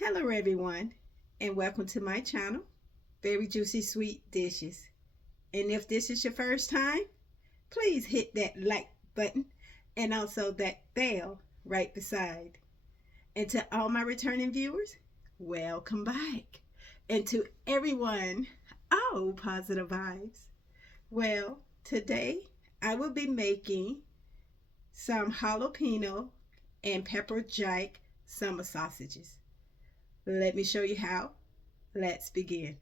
Hello everyone and welcome to my channel, Very Juicy Sweet Dishes. And if this is your first time, please hit that like button and also that bell right beside. And to all my returning viewers, welcome back. And to everyone, oh, positive vibes. Well, today I will be making some jalapeno and pepper jack summer sausages. Let me show you how. Let's begin.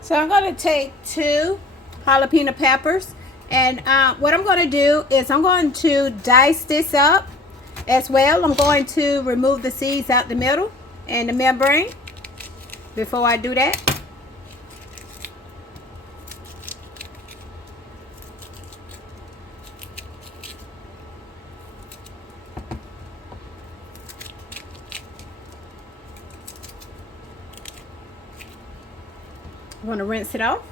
So I'm going to take 2 jalapeno peppers, and what I'm going to do is I'm going to dice this up as well. I'm going to remove the seeds out the middle and the membrane before I do that. I'm going to rinse it off.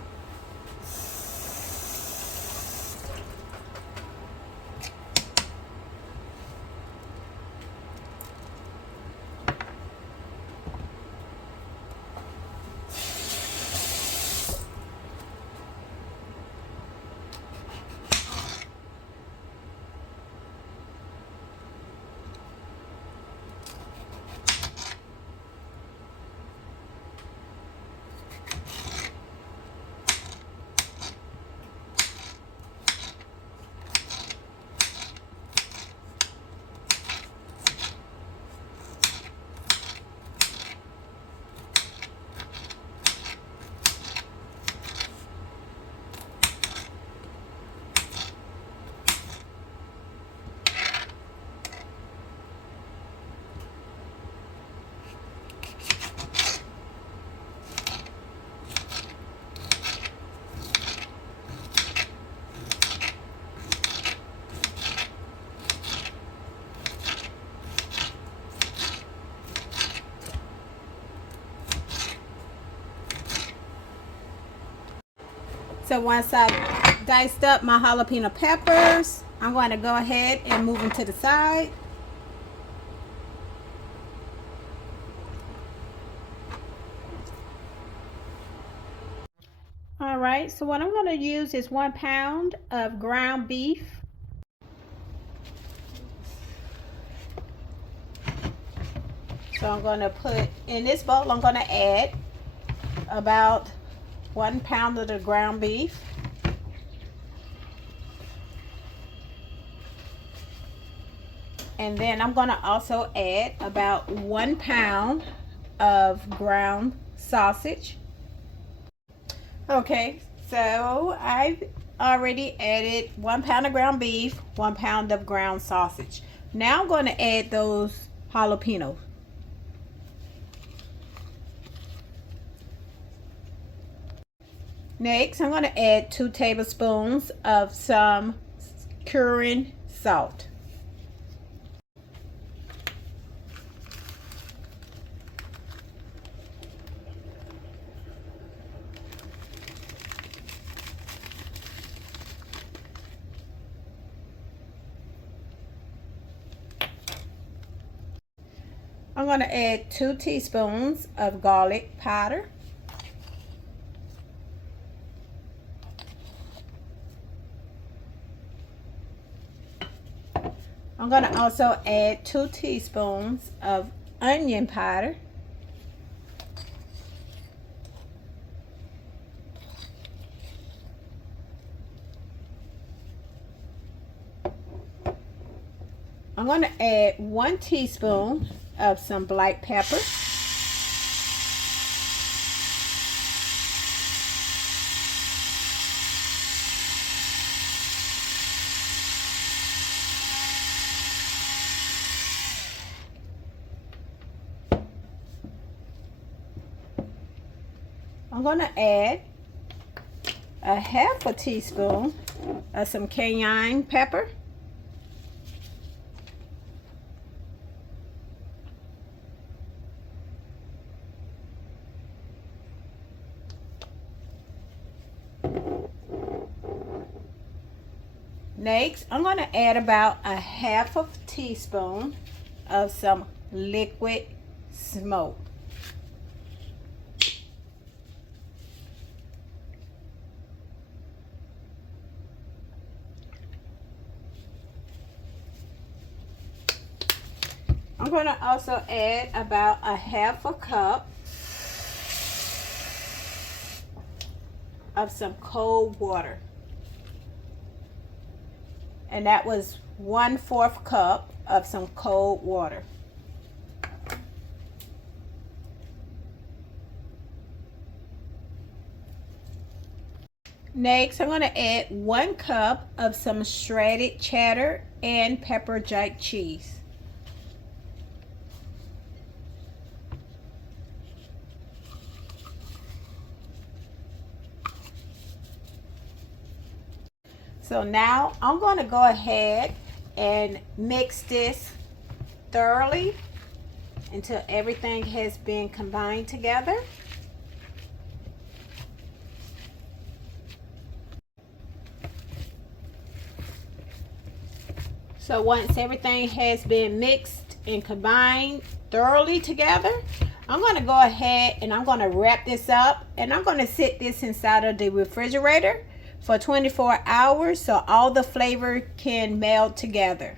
So once I've diced up my jalapeno peppers, I'm going to go ahead and move them to the side. Alright, so what I'm going to use is 1 pound of ground beef. So I'm going to put in this bowl, I'm going to add about 1 pound of the ground beef. And then I'm going to also add about 1 pound of ground sausage. Okay, so I've already added 1 pound of ground beef, 1 pound of ground sausage. Now I'm going to add those jalapenos. Next, I'm going to add 2 tablespoons of some curing salt. I'm going to add 2 teaspoons of garlic powder. I'm going to also add 2 teaspoons of onion powder. I'm going to add 1 teaspoon of some black pepper. I'm going to add a 1/2 teaspoon of some cayenne pepper. Next, I'm going to add about a 1/2 teaspoon of some liquid smoke. I'm going to also add about a half a cup of some cold water. And that was 1/4 cup of some cold water. Next, I'm going to add 1 cup of some shredded cheddar and pepper jack cheese. So now I'm going to go ahead and mix this thoroughly until everything has been combined together. So once everything has been mixed and combined thoroughly together, I'm going to go ahead and I'm going to wrap this up, and I'm going to sit this inside of the refrigerator for 24 hours so all the flavor can meld together.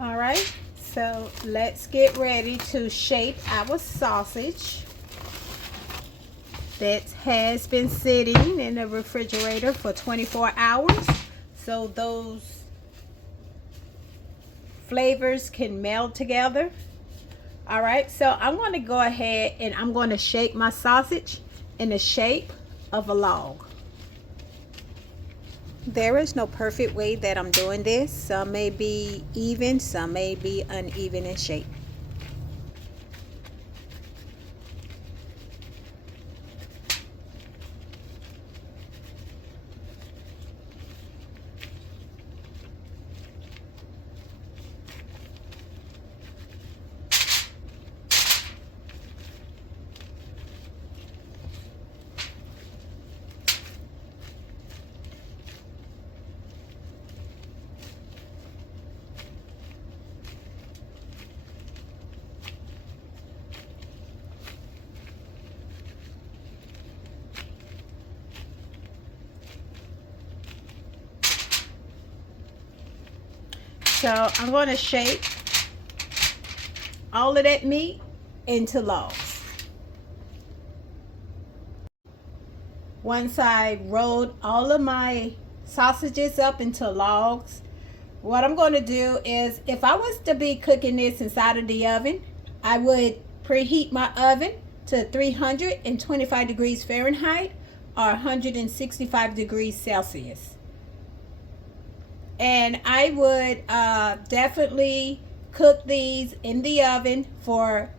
All right, so let's get ready to shape our sausage that has been sitting in the refrigerator for 24 hours so those flavors can meld together. All right, so I'm going to go ahead and I'm going to shape my sausage in the shape of a log. There is no perfect way that I'm doing this. Some may be even, some may be uneven in shape. So I'm going to shape all of that meat into loaves. Once I rolled all of my sausages up into logs, what I'm going to do is, if I was to be cooking this inside of the oven, I would preheat my oven to 325 degrees Fahrenheit or 165 degrees Celsius. And I would definitely cook these in the oven for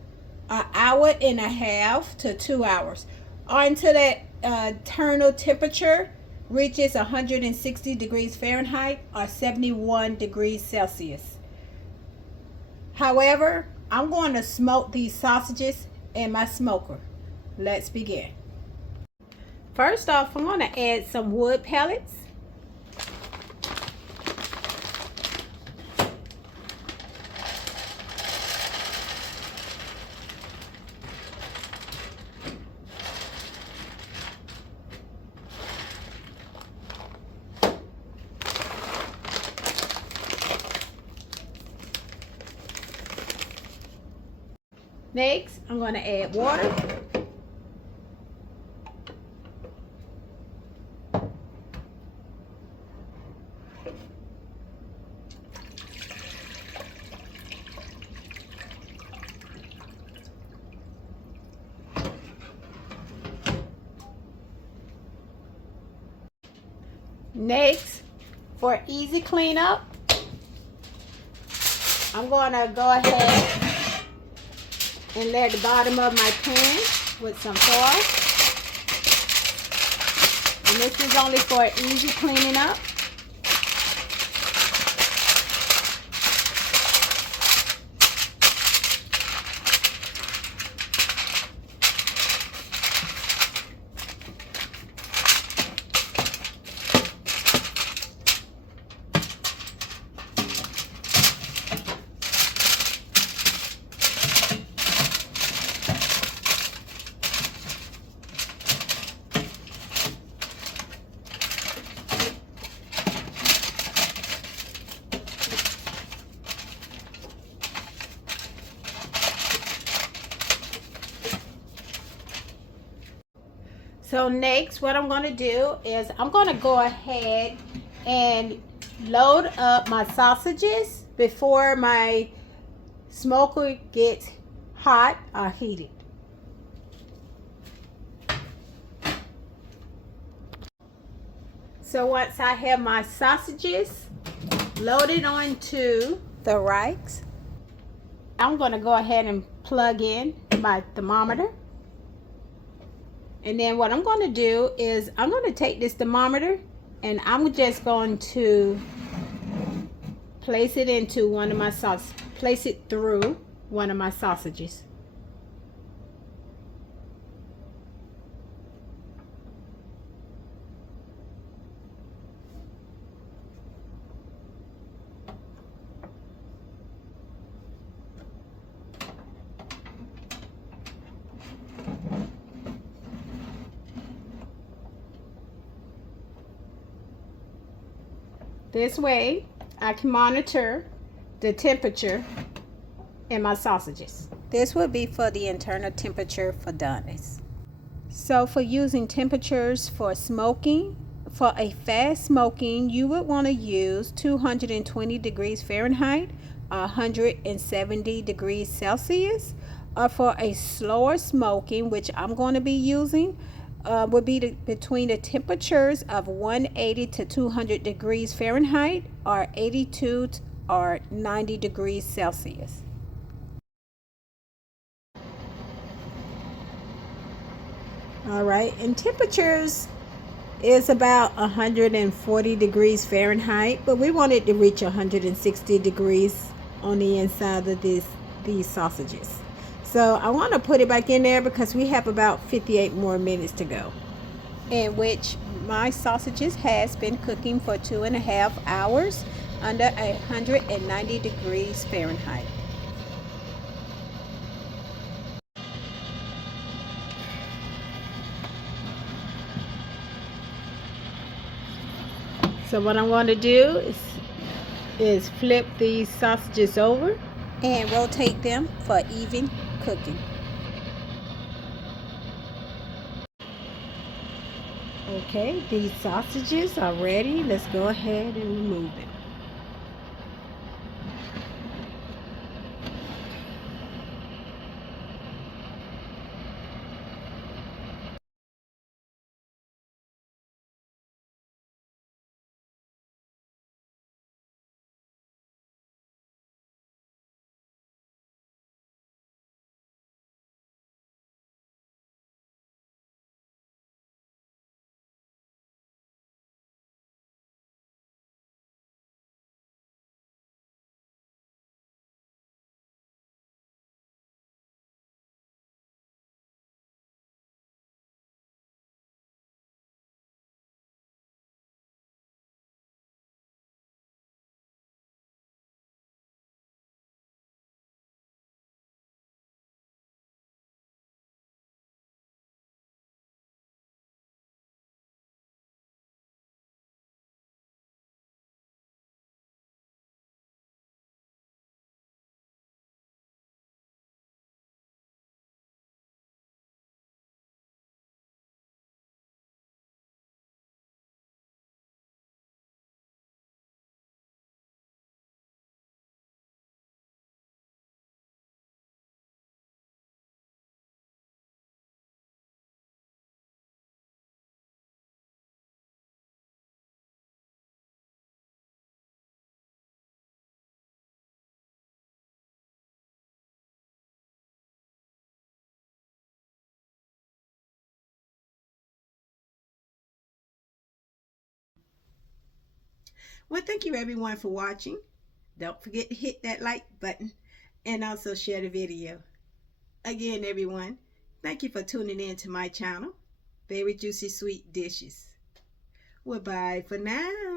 an hour and a half to 2 hours, or until that internal temperature reaches 160 degrees Fahrenheit or 71 degrees Celsius. However, I'm going to smoke these sausages in my smoker. Let's begin. First off, I'm going to add some wood pellets. Next, I'm going to add water. Next, for easy cleanup, I'm going to go ahead and lay at the bottom of my pan with some foil. And this is only for easy cleaning up. So next, what I'm going to do is I'm going to go ahead and load up my sausages before my smoker gets hot or heated. So once I have my sausages loaded onto the racks, I'm going to go ahead and plug in my thermometer. And then what I'm going to do is I'm going to take this thermometer and I'm just going to place it into one of my place it through one of my sausages. This way I can monitor the temperature in my sausages. This would be for the internal temperature for doneness. So for using temperatures for smoking, for a fast smoking, you would want to use 220 degrees Fahrenheit, 170 degrees Celsius. Or for a slower smoking, which I'm going to be using, would be between the temperatures of 180 to 200 degrees Fahrenheit or 82 or 90 degrees Celsius. All right, and temperatures is about 140 degrees Fahrenheit, but we want it to reach 160 degrees on the inside of these sausages. So I want to put it back in there because we have about 58 more minutes to go, in which my sausages has been cooking for 2.5 hours under 190 degrees Fahrenheit. So what I'm going to do is flip these sausages over and rotate them for even cooking. Okay, these sausages are ready. Let's go ahead and remove them. Well, thank you everyone for watching. Don't forget to hit that like button and also share the video. Again, everyone, thank you for tuning in to my channel, Very Juicy Sweet Dishes. Well, bye for now.